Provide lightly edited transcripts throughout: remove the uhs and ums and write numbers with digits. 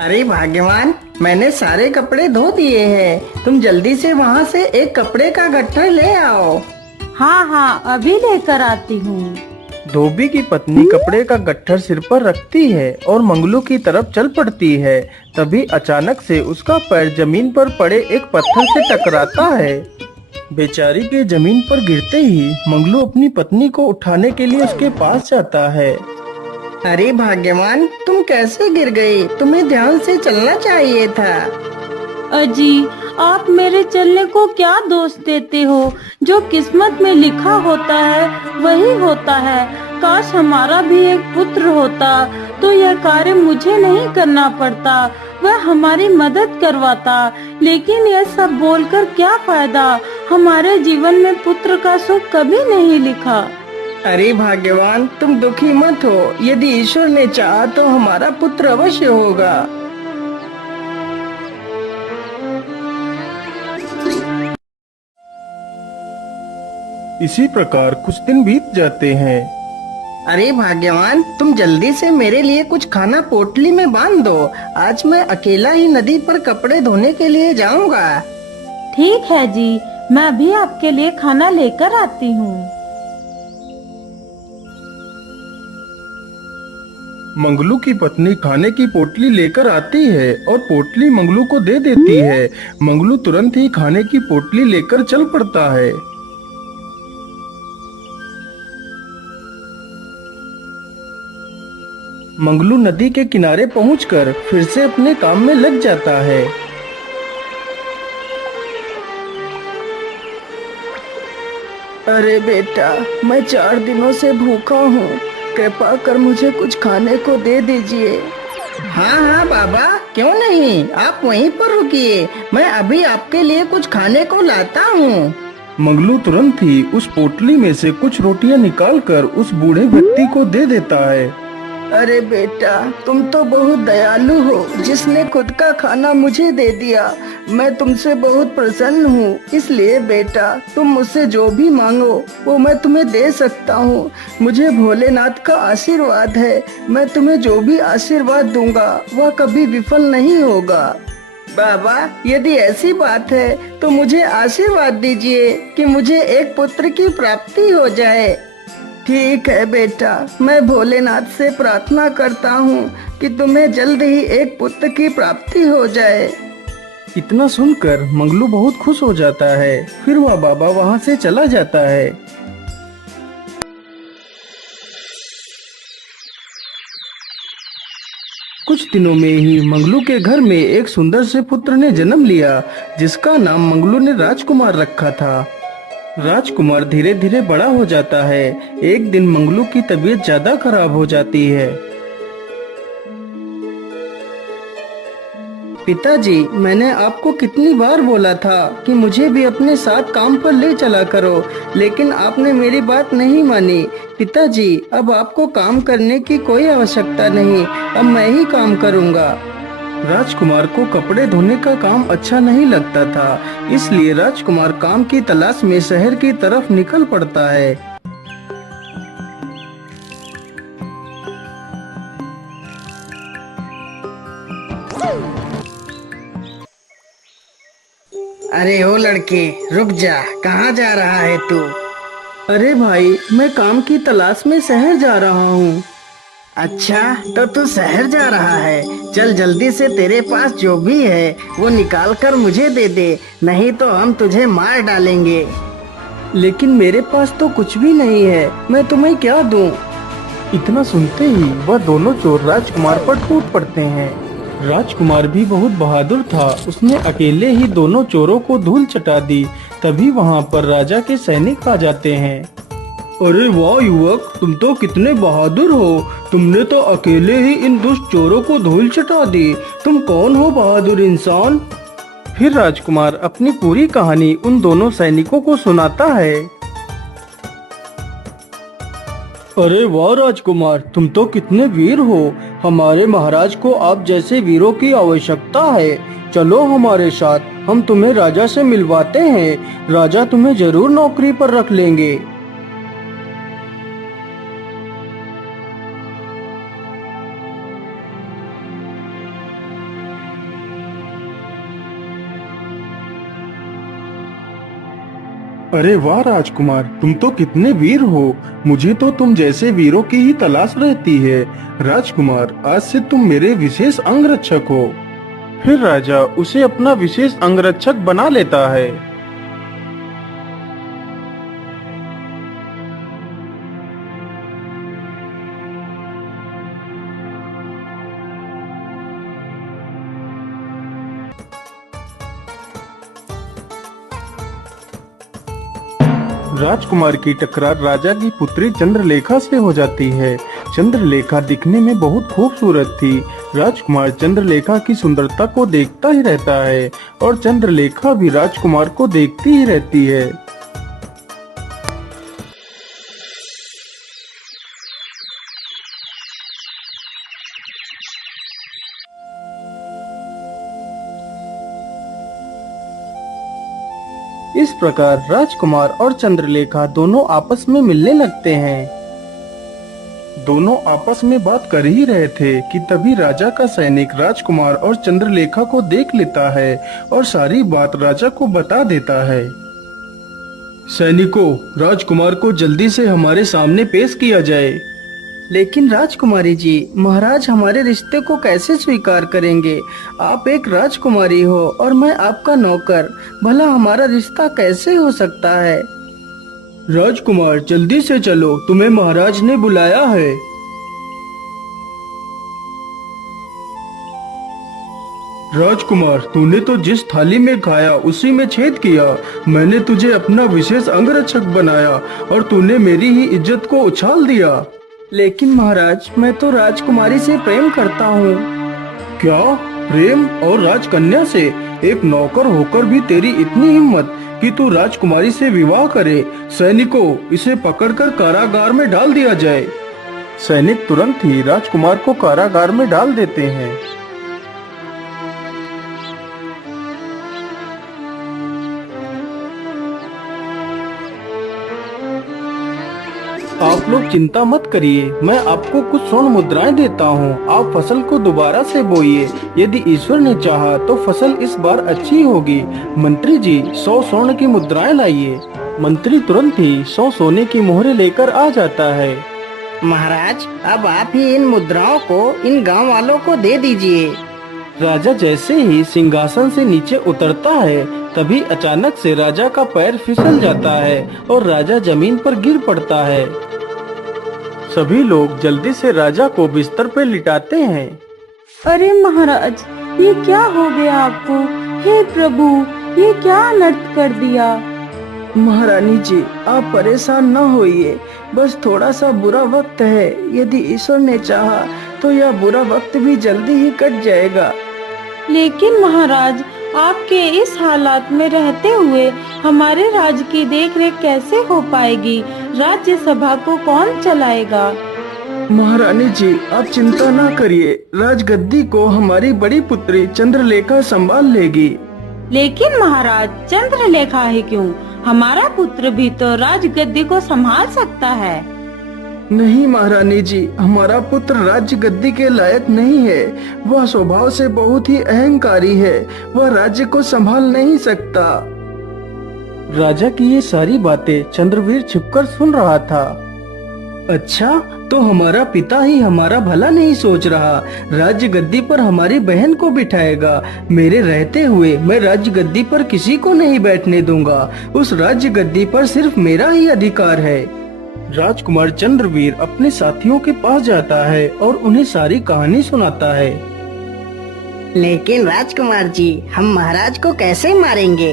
अरे भाग्यवान, मैंने सारे कपड़े धो दिए हैं। तुम जल्दी से वहाँ से एक कपड़े का गट्ठर ले आओ। हाँ हाँ, अभी लेकर आती हूँ। धोबी की पत्नी कपड़े का गट्ठर सिर पर रखती है और मंगलू की तरफ चल पड़ती है। तभी अचानक से उसका पैर जमीन पर पड़े एक पत्थर से टकराता है। बेचारी के जमीन पर गिरते ही मंगलू अपनी पत्नी को उठाने के लिए उसके पास जाता है। अरे भाग्यवान, तुम कैसे गिर गई? तुम्हें ध्यान से चलना चाहिए था। अजी, आप मेरे चलने को क्या दोष देते हो? जो किस्मत में लिखा होता है वही होता है। काश हमारा भी एक पुत्र होता तो यह कार्य मुझे नहीं करना पड़ता, वह हमारी मदद करवाता। लेकिन यह सब बोलकर क्या फायदा? हमारे जीवन में पुत्र का सुख कभी नहीं लिखा। अरे भाग्यवान, तुम दुखी मत हो। यदि ईश्वर ने चाहा तो हमारा पुत्र अवश्य होगा। इसी प्रकार कुछ दिन बीत जाते हैं। अरे भाग्यवान, तुम जल्दी से मेरे लिए कुछ खाना पोटली में बांध दो। आज मैं अकेला ही नदी पर कपड़े धोने के लिए जाऊंगा। ठीक है जी, मैं भी आपके लिए खाना लेकर आती हूँ। मंगलू की पत्नी खाने की पोटली लेकर आती है और पोटली मंगलू को दे देती है। मंगलू तुरंत ही खाने की पोटली लेकर चल पड़ता है। मंगलू नदी के किनारे पहुंचकर फिर से अपने काम में लग जाता है। अरे बेटा, मैं 4 दिनों से भूखा हूँ। कृपा कर मुझे कुछ खाने को दे दीजिए। हाँ हाँ बाबा, क्यों नहीं, आप वहीं पर रुकिए। मैं अभी आपके लिए कुछ खाने को लाता हूँ। मंगलू तुरंत ही उस पोटली में से कुछ रोटियां निकालकर उस बूढ़े व्यक्ति को दे देता है। अरे बेटा, तुम तो बहुत दयालु हो, जिसने खुद का खाना मुझे दे दिया। मैं तुमसे बहुत प्रसन्न हूँ। इसलिए बेटा, तुम मुझसे जो भी मांगो वो मैं तुम्हें दे सकता हूँ। मुझे भोलेनाथ का आशीर्वाद है। मैं तुम्हें जो भी आशीर्वाद दूंगा वह कभी विफल नहीं होगा। बाबा, यदि ऐसी बात है तो मुझे आशीर्वाद दीजिए कि मुझे एक पुत्र की प्राप्ति हो जाए। ठीक है बेटा, मैं भोलेनाथ से प्रार्थना करता हूँ कि तुम्हें जल्द ही एक पुत्र की प्राप्ति हो जाए। इतना सुनकर मंगलू बहुत खुश हो जाता है। फिर वह बाबा वहां से चला जाता है। कुछ दिनों में ही मंगलू के घर में एक सुंदर से पुत्र ने जन्म लिया, जिसका नाम मंगलू ने राजकुमार रखा था। राजकुमार धीरे धीरे बड़ा हो जाता है। एक दिन मंगलू की तबीयत ज्यादा खराब हो जाती है। पिताजी, मैंने आपको कितनी बार बोला था कि मुझे भी अपने साथ काम पर ले चला करो, लेकिन आपने मेरी बात नहीं मानी। पिताजी, अब आपको काम करने की कोई आवश्यकता नहीं। अब मैं ही काम करूँगा। राजकुमार को कपड़े धोने का काम अच्छा नहीं लगता था, इसलिए राजकुमार काम की तलाश में शहर की तरफ निकल पड़ता है। अरे ओ लड़के, रुक जा। कहाँ जा रहा है तू? अरे भाई, मैं काम की तलाश में शहर जा रहा हूँ। अच्छा, तो तू शहर जा रहा है? चल जल्दी से, तेरे पास जो भी है वो निकाल कर मुझे दे दे, नहीं तो हम तुझे मार डालेंगे। लेकिन मेरे पास तो कुछ भी नहीं है, मैं तुम्हें क्या दूं? इतना सुनते ही वह दोनों चोर राजकुमार पर टूट पड़ते हैं। राजकुमार भी बहुत बहादुर था, उसने अकेले ही दोनों चोरों को धूल चटा दी। तभी वहाँ पर राजा के सैनिक आ जाते हैं। अरे वाह युवक, तुम तो कितने बहादुर हो। तुमने तो अकेले ही इन दुष्ट चोरों को धूल चटा दी। तुम कौन हो बहादुर इंसान? फिर राजकुमार अपनी पूरी कहानी उन दोनों सैनिकों को सुनाता है। अरे वाह राजकुमार, तुम तो कितने वीर हो। हमारे महाराज को आप जैसे वीरों की आवश्यकता है। चलो हमारे साथ, हम तुम्हें राजा से मिलवाते हैं। राजा तुम्हें जरूर नौकरी पर रख लेंगे। अरे वाह राजकुमार, तुम तो कितने वीर हो। मुझे तो तुम जैसे वीरों की ही तलाश रहती है। राजकुमार, आज से तुम मेरे विशेष अंगरक्षक हो। फिर राजा उसे अपना विशेष अंगरक्षक बना लेता है। राजकुमार की टकरार राजा की पुत्री चंद्रलेखा से हो जाती है। चंद्रलेखा दिखने में बहुत खूबसूरत थी। राजकुमार चंद्रलेखा की सुंदरता को देखता ही रहता है और चंद्रलेखा भी राजकुमार को देखती ही रहती है। इस प्रकार राजकुमार और चंद्रलेखा दोनों आपस में मिलने लगते हैं। दोनों आपस में बात कर ही रहे थे कि तभी राजा का सैनिक राजकुमार और चंद्रलेखा को देख लेता है और सारी बात राजा को बता देता है। सैनिकों, राजकुमार को जल्दी से हमारे सामने पेश किया जाए। लेकिन राजकुमारी जी, महाराज हमारे रिश्ते को कैसे स्वीकार करेंगे? आप एक राजकुमारी हो और मैं आपका नौकर, भला हमारा रिश्ता कैसे हो सकता है? राजकुमार, जल्दी से चलो, तुम्हें महाराज ने बुलाया है। राजकुमार, तूने तो जिस थाली में खाया उसी में छेद किया। मैंने तुझे अपना विशेष अंगरक्षक बनाया और तूने मेरी ही इज्जत को उछाल दिया। लेकिन महाराज, मैं तो राजकुमारी से प्रेम करता हूँ। क्या? प्रेम? और राजकन्या से? एक नौकर होकर भी तेरी इतनी हिम्मत कि तू राजकुमारी से विवाह करे? सैनिकों, इसे पकड़कर कारागार में डाल दिया जाए। सैनिक तुरंत ही राजकुमार को कारागार में डाल देते हैं। आप लोग चिंता मत करिए, मैं आपको कुछ स्वर्ण मुद्राएं देता हूँ। आप फसल को दोबारा से बोइए। यदि ईश्वर ने चाहा तो फसल इस बार अच्छी होगी। मंत्री जी, 100 स्वर्ण की मुद्राएं लाइए। मंत्री तुरंत ही 100 सोने की मोहरें लेकर आ जाता है। महाराज, अब आप ही इन मुद्राओं को इन गांव वालों को दे दीजिए। राजा जैसे ही सिंहासन से नीचे उतरता है, तभी अचानक से राजा का पैर फिसल जाता है और राजा जमीन पर गिर पड़ता है। सभी लोग जल्दी से राजा को बिस्तर पर लिटाते हैं। अरे महाराज, ये क्या हो गया आपको? हे प्रभु, ये क्या अनर्थ कर दिया? महारानी जी, आप परेशान न होइए, बस थोड़ा सा बुरा वक्त है। यदि ईश्वर ने चाहा तो यह बुरा वक्त भी जल्दी ही कट जाएगा। लेकिन महाराज, आपके इस हालात में रहते हुए हमारे राज्य की देखरेख कैसे हो पाएगी? राज्य सभा को कौन चलाएगा? महारानी जी, आप चिंता ना करिए, राजगद्दी को हमारी बड़ी पुत्री चंद्रलेखा संभाल लेगी। लेकिन महाराज, चंद्रलेखा ही क्यों? हमारा पुत्र भी तो राजगद्दी को संभाल सकता है। नहीं महारानी जी, हमारा पुत्र राज्य गद्दी के लायक नहीं है। वह स्वभाव से बहुत ही अहंकारी है। वह राज्य को संभाल नहीं सकता। राजा की ये सारी बातें चंद्रवीर छिपकर सुन रहा था। अच्छा, तो हमारा पिता ही हमारा भला नहीं सोच रहा? राज्य गद्दी पर हमारी बहन को बिठाएगा। मेरे रहते हुए मैं राज्य गद्दी पर किसी को नहीं बैठने दूंगा। उस राज्य गद्दी पर सिर्फ मेरा ही अधिकार है। राजकुमार चंद्रवीर अपने साथियों के पास जाता है और उन्हें सारी कहानी सुनाता है। लेकिन राजकुमार जी, हम महाराज को कैसे मारेंगे?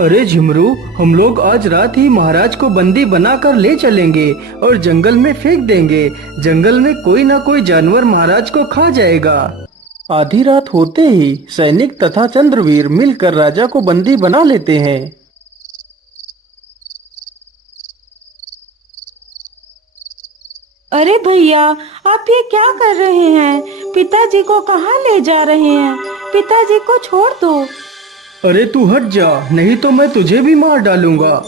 अरे झुमरू, हम लोग आज रात ही महाराज को बंदी बनाकर ले चलेंगे और जंगल में फेंक देंगे। जंगल में कोई ना कोई जानवर महाराज को खा जाएगा। आधी रात होते ही सैनिक तथा चंद्रवीर मिलकर राजा को बंदी बना लेते हैं। अरे भैया, आप ये क्या कर रहे हैं? पिताजी को कहाँ ले जा रहे हैं? पिताजी को छोड़ दो। अरे तू हट जा, नहीं तो मैं तुझे भी मार डालूंगा।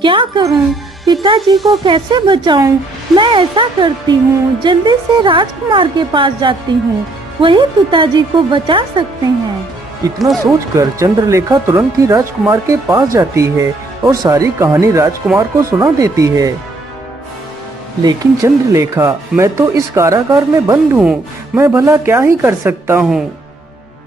क्या करूं? पिताजी को कैसे बचाऊं? मैं ऐसा करती हूँ, जल्दी से राजकुमार के पास जाती हूँ, वही पिताजी को बचा सकते हैं। इतना सोचकर चंद्रलेखा तुरंत ही राजकुमार के पास जाती है और सारी कहानी राजकुमार को सुना देती है। लेकिन चंद्रलेखा, मैं तो इस कारागार में बंद हूँ, मैं भला क्या ही कर सकता हूँ।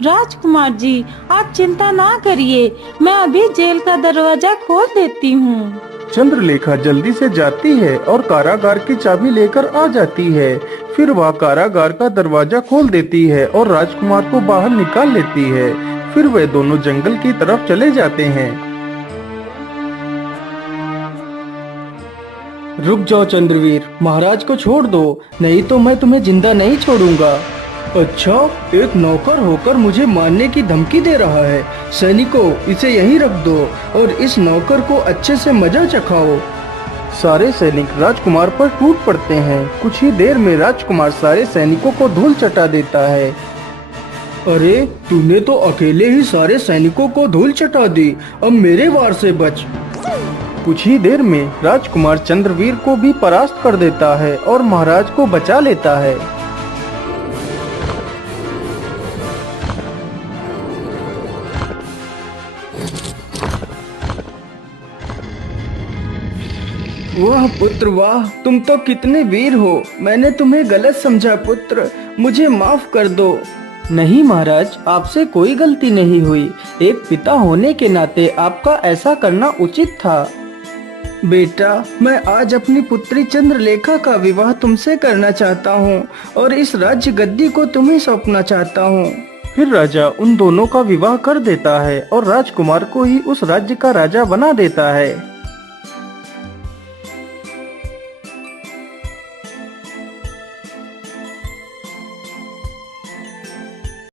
राजकुमार जी, आप चिंता ना करिए, मैं अभी जेल का दरवाजा खोल देती हूँ। चंद्रलेखा जल्दी से जाती है और कारागार की चाबी लेकर आ जाती है। फिर वह कारागार का दरवाजा खोल देती है और राजकुमार को बाहर निकाल लेती है। फिर वे दोनों जंगल की तरफ चले जाते हैं। रुक जाओ चंद्रवीर, महाराज को छोड़ दो, नहीं तो मैं तुम्हें जिंदा नहीं छोड़ूंगा। अच्छा, एक नौकर होकर मुझे मारने की धमकी दे रहा है। सैनिकों, इसे यहीं रख दो और इस नौकर को अच्छे से मजा चखाओ। सारे सैनिक राजकुमार पर टूट पड़ते हैं। कुछ ही देर में राजकुमार सारे सैनिकों को धूल चटा देता है। अरे, तूने तो अकेले ही सारे सैनिकों को धूल चटा दी, अब मेरे वार से बच। कुछ ही देर में राजकुमार चंद्रवीर को भी परास्त कर देता है और महाराज को बचा लेता है। वाह पुत्र वाह, तुम तो कितने वीर हो। मैंने तुम्हें गलत समझा पुत्र, मुझे माफ कर दो। नहीं महाराज, आपसे कोई गलती नहीं हुई। एक पिता होने के नाते आपका ऐसा करना उचित था। बेटा, मैं आज अपनी पुत्री चंद्रलेखा का विवाह तुमसे करना चाहता हूँ और इस राज्य गद्दी को तुम्हें सौंपना चाहता हूँ। फिर राजा उन दोनों का विवाह कर देता है और राजकुमार को ही उस राज्य का राजा बना देता है।